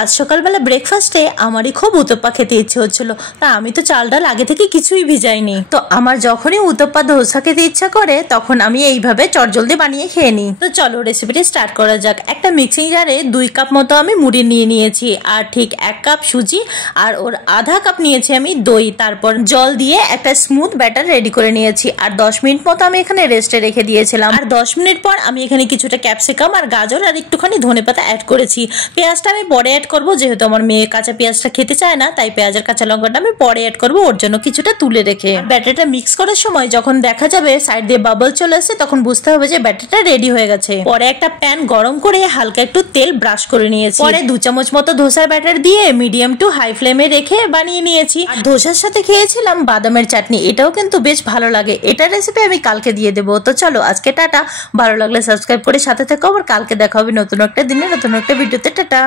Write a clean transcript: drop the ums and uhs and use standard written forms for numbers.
আজ সকালবেলা ব্রেকফাস্টে আমারই খুব উতপ্পা খেতে ইচ্ছে হচ্ছিল। তা আমি তো চাল ডাল আগে থেকে কিছুই ভিজাইনি, তো আমার যখনই উতপ্পা ধোসা খেতে ইচ্ছা করে তখন আমি এইভাবে চটজলদি বানিয়ে খেয়ে নিই। তো চলো রেসিপিটি স্টার্ট করা যাক। একটা মিক্সিং জারে 2 কাপ মতো আমি মুড়ি নিয়ে নিয়েছি, আর ঠিক 1 কাপ সুজি, আর ওর আধা কাপ নিয়েছি আমি দই। তারপর জল দিয়ে একটা স্মুথ ব্যাটার রেডি করে নিয়েছি, আর 10 মিনিট মতো আমি এখানে রেস্টে রেখে দিয়েছিলাম। আর 10 মিনিট পর আমি এখানে কিছুটা ক্যাপসিকাম আর গাজর আর একটুখানি ধনেপাতা অ্যাড করেছি। পেঁয়াজটা আমি পরে অ্যাড করবো, যেহেতু আমার মেয়ে কাঁচা পেঁয়াজটা খেতে চায় না, তাই পেঁয়াজের কাঁচা লঙ্কাটা আমি পরে অ্যাড করবো, ওর জন্য কিছুটা তুলে রেখে। ব্যাটারটা মিক্স করার সময় যখন দেখা যাবে সাইড দিয়ে বাবল চলে আসছে, তখন বুঝতে হবে যে ব্যাটারটা রেডি হয়ে গেছে। পরে একটা প্যান গরম করে হালকা একটু তেল ব্রাশ করে নিয়েছি। পরে 2 চামচ মতো ধোসার ব্যাটার দিয়ে মিডিয়াম টু হাই ফ্লেমে রেখে বানিয়ে নিয়েছি। আর ধোসার সাথে খেয়েছিলাম বাদামের চাটনি, এটাও কিন্তু বেশ ভালো লাগে। এটার রেসিপি আমি কালকে দিয়ে দেবো। তো চলো আজকে টাটা, ভালো লাগলে সাবস্ক্রাইব করে সাথে থেকো। আবার কালকে দেখা হবে নতুন একটা দিনে নতুন একটা ভিডিওতে। টাটা।